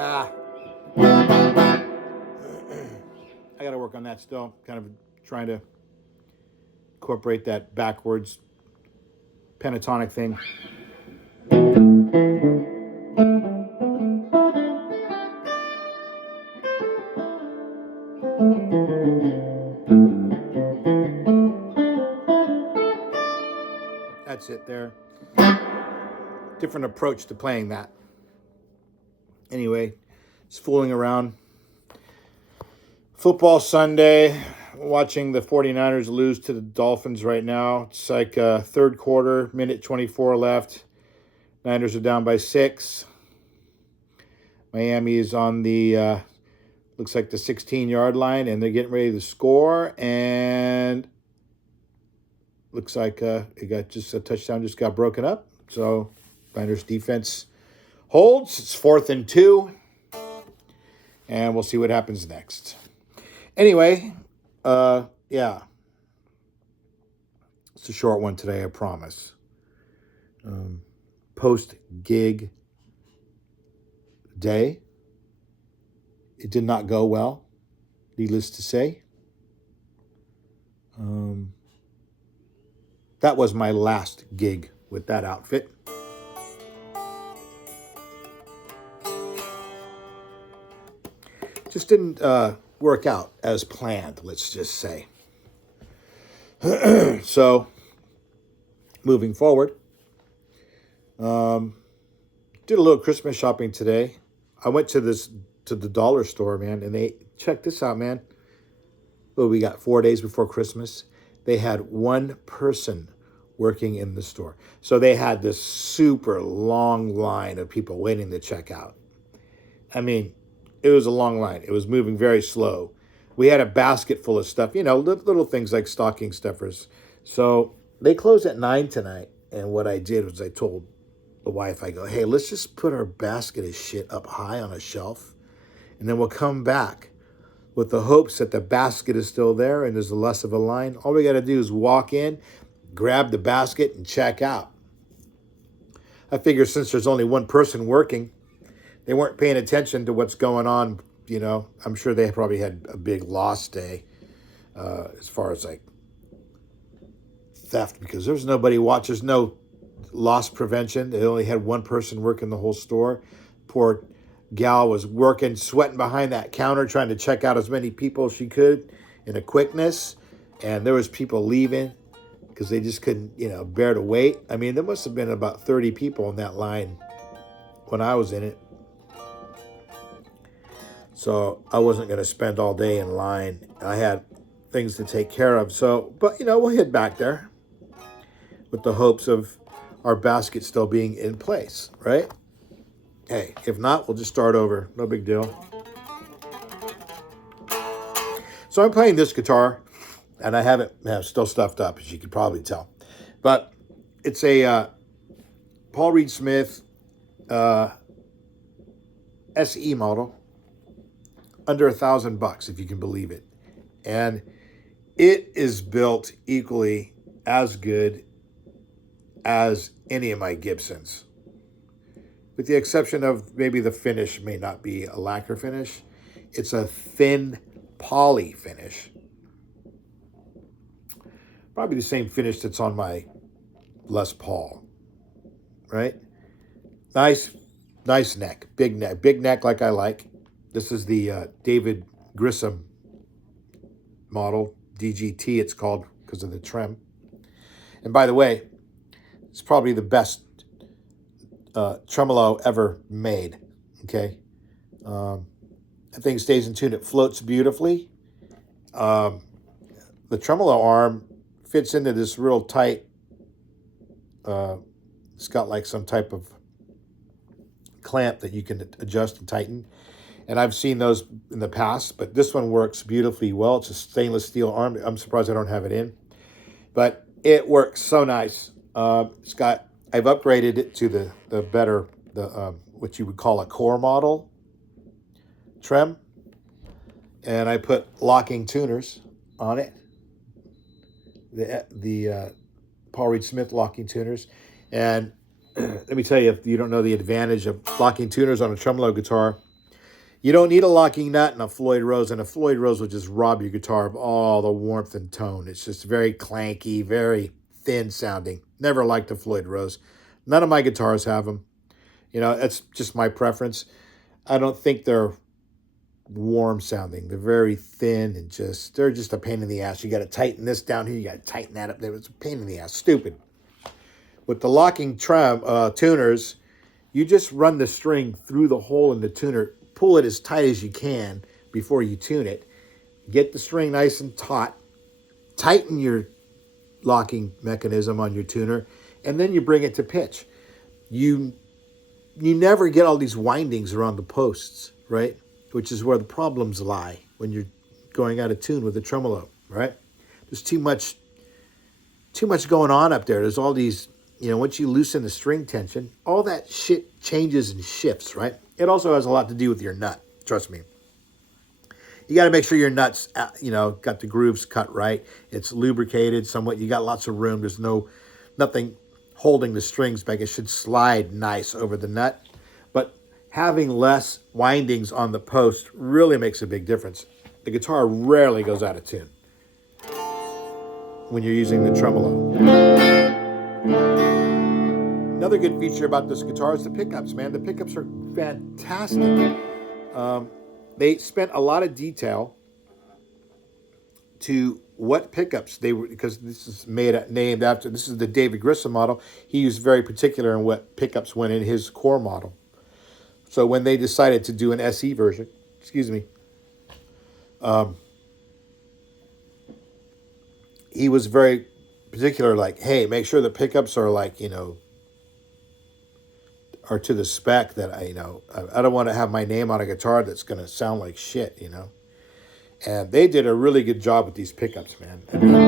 Ah, I got to work on that still. Kind of trying to incorporate that backwards pentatonic thing. That's it there. Different approach to playing that. Anyway, just fooling around. Football Sunday. Watching the 49ers lose to the Dolphins right now. It's like third quarter, minute 24 left. Niners are down by 6. Miami is on the, looks like the 16-yard line, and they're getting ready to score. And looks like it got just a touchdown just got broken up. So Niners defense holds. It's 4th and 2. And we'll see what happens next. Anyway, yeah. It's a short one today, I promise. Post-gig day. It did not go well, needless to say. That was my last gig with that outfit. Just didn't work out as planned, let's just say. So, moving forward, did a little Christmas shopping today. I went to the dollar store, man, and they check this out, man. Well, we got 4 days before Christmas. They had one person working in the store. So they had this super long line of people waiting to check out. I mean, it was a long line. It was moving very slow. We had a basket full of stuff, little things like stocking stuffers. So they closed at 9 tonight. And what I did was I told the wife, I go, hey, let's just put our basket of shit up high on a shelf, and then we'll come back with the hopes that the basket is still there and there's less of a line. All we got to do is walk in, grab the basket, and check out. I figure since there's only one person working, they weren't paying attention to what's going on. You know, I'm sure they probably had a big loss day as far as like theft, because there's nobody watches, no loss prevention. They only had one person working the whole store. Poor gal was working, sweating behind that counter, trying to check out as many people as she could in a quickness. And there was people leaving because they just couldn't, you know, bear to wait. I mean, there must have been about 30 people in that line when I was in it. So I wasn't going to spend all day in line. I had things to take care of. So, but, you know, we'll head back there with the hopes of our basket still being in place, right? Hey, if not, we'll just start over. No big deal. So I'm playing this guitar, and I have it still stuffed up, as you can probably tell. But it's a Paul Reed Smith SE model, under $1,000, if you can believe it. And it is built equally as good as any of my Gibsons, with the exception of maybe the finish may not be a lacquer finish. It's a thin poly finish. Probably the same finish that's on my Les Paul, right? Nice neck, big neck like I like. This is the David Grissom model, DGT it's called because of the trim. And by the way, it's probably the best tremolo ever made, okay? That thing stays in tune. It floats beautifully. The tremolo arm fits into this real tight, it's got like some type of clamp that you can adjust and tighten. And I've seen those in the past, but this one works beautifully well. It's a stainless steel arm. I'm surprised I don't have it in, but it works so nice. I've upgraded it to the better, what you would call a core model trem. And I put locking tuners on it. The Paul Reed Smith locking tuners. And let me tell you, if you don't know the advantage of locking tuners on a tremolo guitar, you don't need a locking nut and a Floyd Rose, and a Floyd Rose will just rob your guitar of all the warmth and tone. It's just very clanky, very thin sounding. Never liked a Floyd Rose. None of my guitars have them. You know, that's just my preference. I don't think they're warm sounding. They're very thin and they're just a pain in the ass. You got to tighten this down here. You got to tighten that up there. It's a pain in the ass. Stupid. With the locking tuners, you just run the string through the hole in the tuner. Pull it as tight as you can before you tune it. Get the string nice and taut. Tighten your locking mechanism on your tuner, and then you bring it to pitch. You never get all these windings around the posts, right? Which is where the problems lie when you're going out of tune with a tremolo, right? There's too much going on up there. There's all these, you know, once you loosen the string tension, all that shit changes and shifts, right? It also has a lot to do with your nut. Trust me. You got to make sure your nuts, you know, got the grooves cut right. It's lubricated somewhat. You got lots of room. There's nothing holding the strings back. It should slide nice over the nut. But having less windings on the post really makes a big difference. The guitar rarely goes out of tune when you're using the tremolo. Another good feature about this guitar is the pickups, man. The pickups are fantastic. They spent a lot of detail to what pickups they were, because this is named after, this is the David Grissom model. He was very particular in what pickups went in his core model. So when they decided to do an SE version, he was very particular, like, hey, make sure the pickups are like, you know, are to the spec that I don't want to have my name on a guitar that's going to sound like shit, you know. And they did a really good job with these pickups, man. I mean,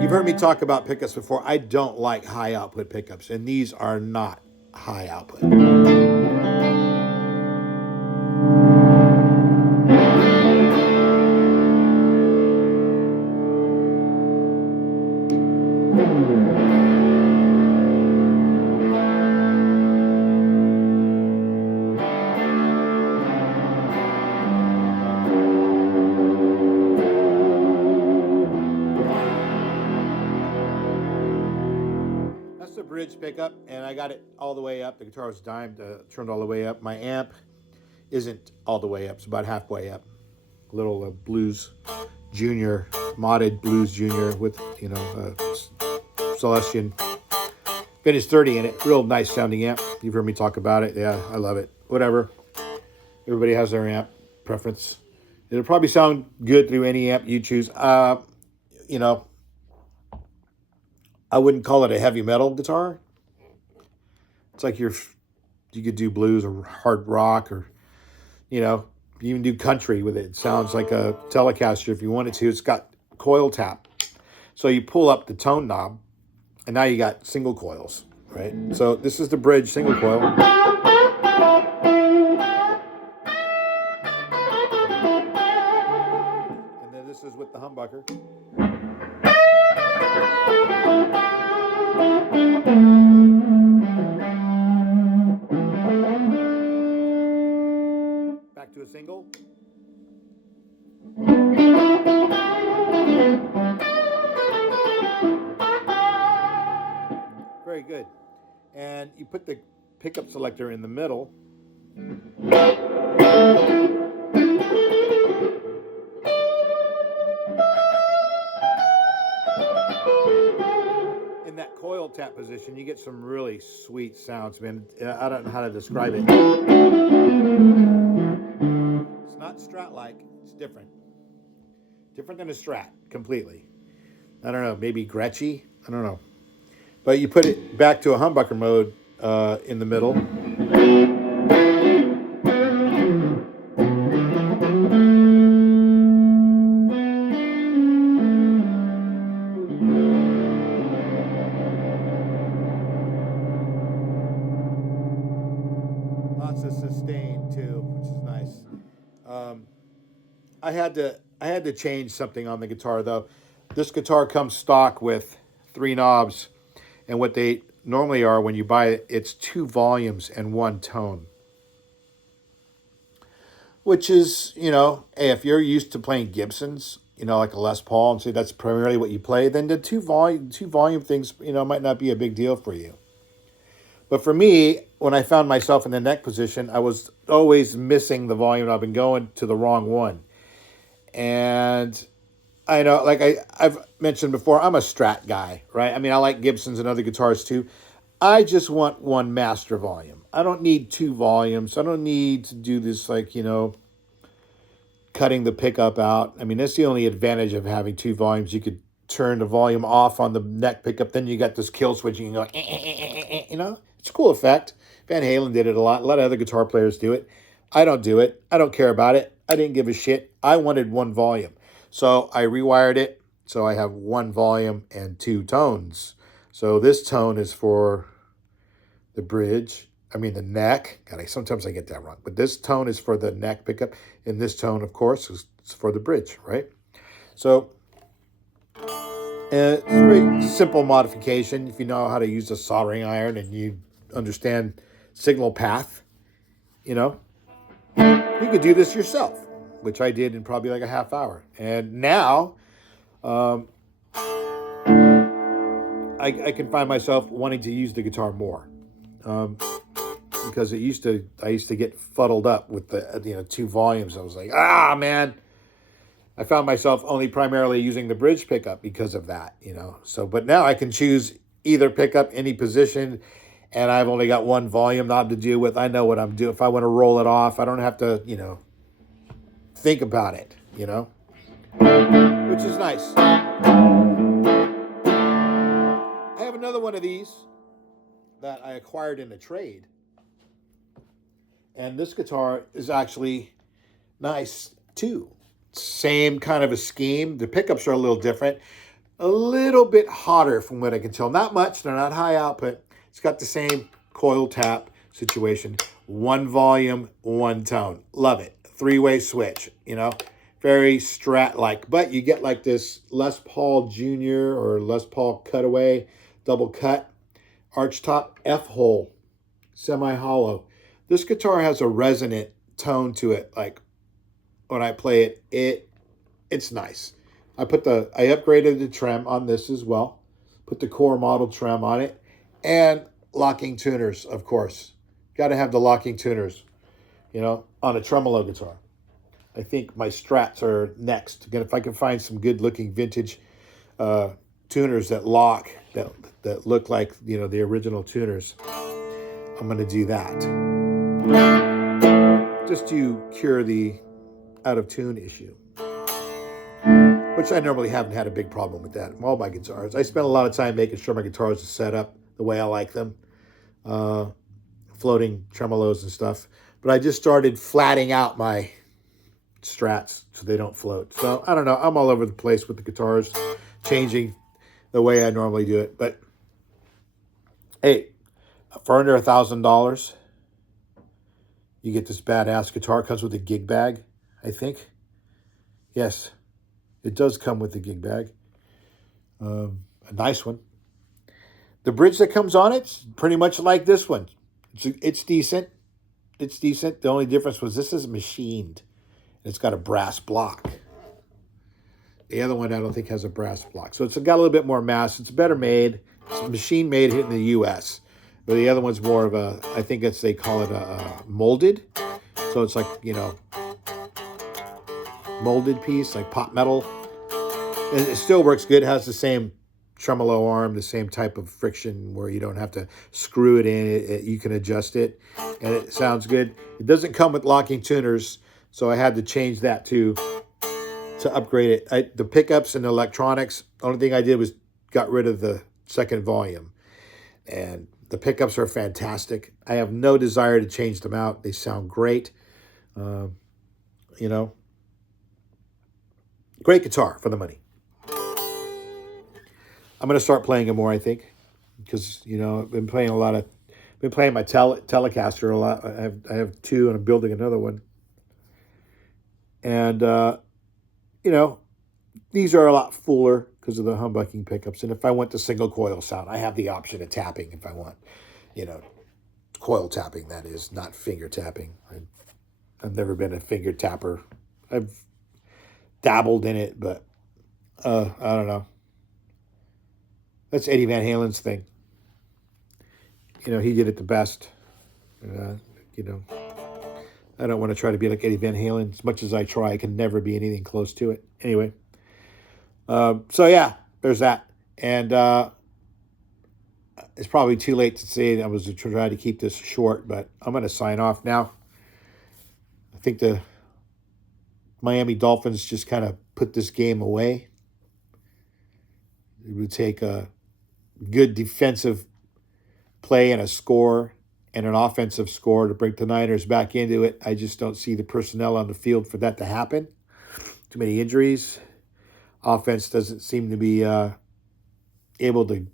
You've heard me talk about pickups before. I don't like high output pickups, and these are not high output. That's the bridge pickup, and I got it all the way up. The guitar was turned all the way up. My amp isn't all the way up; it's about halfway up. Little Blues Junior, modded Blues Junior with Celestion Vintage 30 in it. Real nice sounding amp. You've heard me talk about it. Yeah, I love it. Whatever. Everybody has their amp preference. It'll probably sound good through any amp you choose. I wouldn't call it a heavy metal guitar. It's like you could do blues or hard rock, or you even do country with it. It sounds like a Telecaster if you wanted to. It's got coil tap. So you pull up the tone knob, and now you got single coils, right? So this is the bridge single coil. And then this is with the humbucker. Back to a single. Very good. And you put the pickup selector in the middle. In that coil tap position, you get some really sweet sounds, man. I don't know how to describe it. It's not Strat-like. It's different. Different than a Strat, completely. I don't know, maybe Gretschy? I don't know. But you put it back to a humbucker mode in the middle. Lots of sustain too, which is nice. I had to change something on the guitar though. This guitar comes stock with 3 knobs, and what they normally are when you buy it, it's 2 volumes and 1 tone. Which is, hey, if you're used to playing Gibsons, like a Les Paul, and say that's primarily what you play, then the two volume things, might not be a big deal for you. But for me, when I found myself in the neck position, I was always missing the volume. I've been going to the wrong one. And I know, like I've mentioned before, I'm a Strat guy, right? I mean, I like Gibsons and other guitars too. I just want 1 master volume. I don't need 2 volumes. I don't need to do this, cutting the pickup out. I mean, that's the only advantage of having 2 volumes. You could turn the volume off on the neck pickup. Then you got this kill switch. You can go, It's a cool effect. Van Halen did it a lot. A lot of other guitar players do it. I don't do it. I don't care about it. I didn't give a shit. I wanted 1 volume. So I rewired it. So I have 1 volume and 2 tones. So this tone is for the bridge. The neck. God, sometimes I get that wrong. But this tone is for the neck pickup. And this tone, of course, is for the bridge, right? So it's a very simple modification. If you know how to use a soldering iron and you understand signal path, you could do this yourself, which I did in probably like a half hour. And now I can find myself wanting to use the guitar more. Because I used to get fuddled up with the 2 volumes. I was like, man. I found myself only primarily using the bridge pickup because of that, So, but now I can choose either pickup, any position, and I've only got 1 volume knob to deal with. I know what I'm doing. If I want to roll it off, I don't have to, think about it, which is nice. I have another one of these that I acquired in a trade. And this guitar is actually nice too. Same kind of a scheme. The pickups are a little different. a little bit hotter from what I can tell. Not much. They're not high output. It's got the same coil tap situation. One volume, one tone. Love it. Three-way switch, Very Strat-like. But you get like this Les Paul Jr. or Les Paul Cutaway double cut arch top F-hole, semi-hollow. This guitar has a resonant tone to it. Like when I play it, it's nice. I upgraded the trem on this as well. Put the core model trem on it. And locking tuners, of course. Got to have the locking tuners, on a tremolo guitar. I think my Strats are next. Again, if I can find some good looking vintage tuners that lock, that look like, the original tuners, I'm going to do that. Just to cure the out of tune issue, which I normally haven't had a big problem with that. All my guitars, I spend a lot of time making sure my guitars are set up the way I like them, floating tremolos and stuff. But I just started flatting out my Strats so they don't float. So I don't know. I'm all over the place with the guitars, changing the way I normally do it. But hey, for under $1,000, you get this badass guitar. It comes with a gig bag, I think. Yes, it does come with a gig bag. A nice one. The bridge that comes on it's pretty much like this one. It's decent. It's decent. The only difference was this is machined. It's got a brass block. The other one I don't think has a brass block. So it's got a little bit more mass. It's better made. It's machine made in the U.S. But the other one's more of a, I think they call it a molded. So it's like, molded piece, like pot metal. And it still works good. It has the same tremolo arm, the same type of friction where you don't have to screw it in. You can adjust it, and it sounds good. It doesn't come with locking tuners, so I had to change that to upgrade it. The pickups and the electronics, the only thing I did was got rid of the second volume. And the pickups are fantastic. I have no desire to change them out. They sound great. Great guitar for the money. I'm going to start playing it more, I think, because, I've been playing my Telecaster a lot. I have two, and I'm building another one. And, these are a lot fuller because of the humbucking pickups. And if I want the single coil sound, I have the option of tapping if I want, coil tapping, that is, not finger tapping. I've never been a finger tapper. I've dabbled in it, but I don't know. That's Eddie Van Halen's thing. He did it the best. I don't want to try to be like Eddie Van Halen. As much as I try, I can never be anything close to it. Anyway. So yeah, there's that. And it's probably too late to say. I was trying to keep this short, but I'm going to sign off now. I think the Miami Dolphins just kind of put this game away. It would take a good defensive play and a score and an offensive score to bring the Niners back into it. I just don't see the personnel on the field for that to happen. Too many injuries. Offense doesn't seem to be able to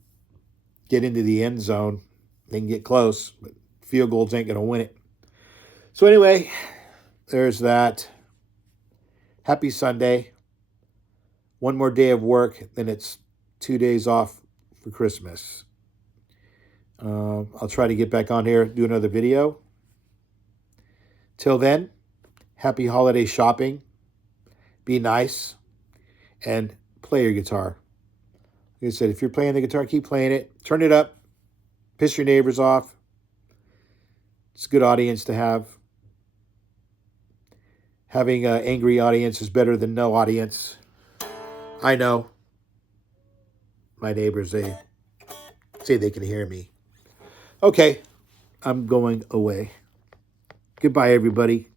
get into the end zone. They can get close, but field goals ain't going to win it. So anyway, there's that. Happy Sunday. One more day of work, then it's 2 days off for Christmas. I'll try to get back on here, do another video. Till then, happy holiday shopping. Be nice. And play your guitar. Like I said, if you're playing the guitar, keep playing it. Turn it up. Piss your neighbors off. It's a good audience to have. Having an angry audience is better than no audience. I know. My neighbors, they say they can hear me. Okay, I'm going away. Goodbye, everybody.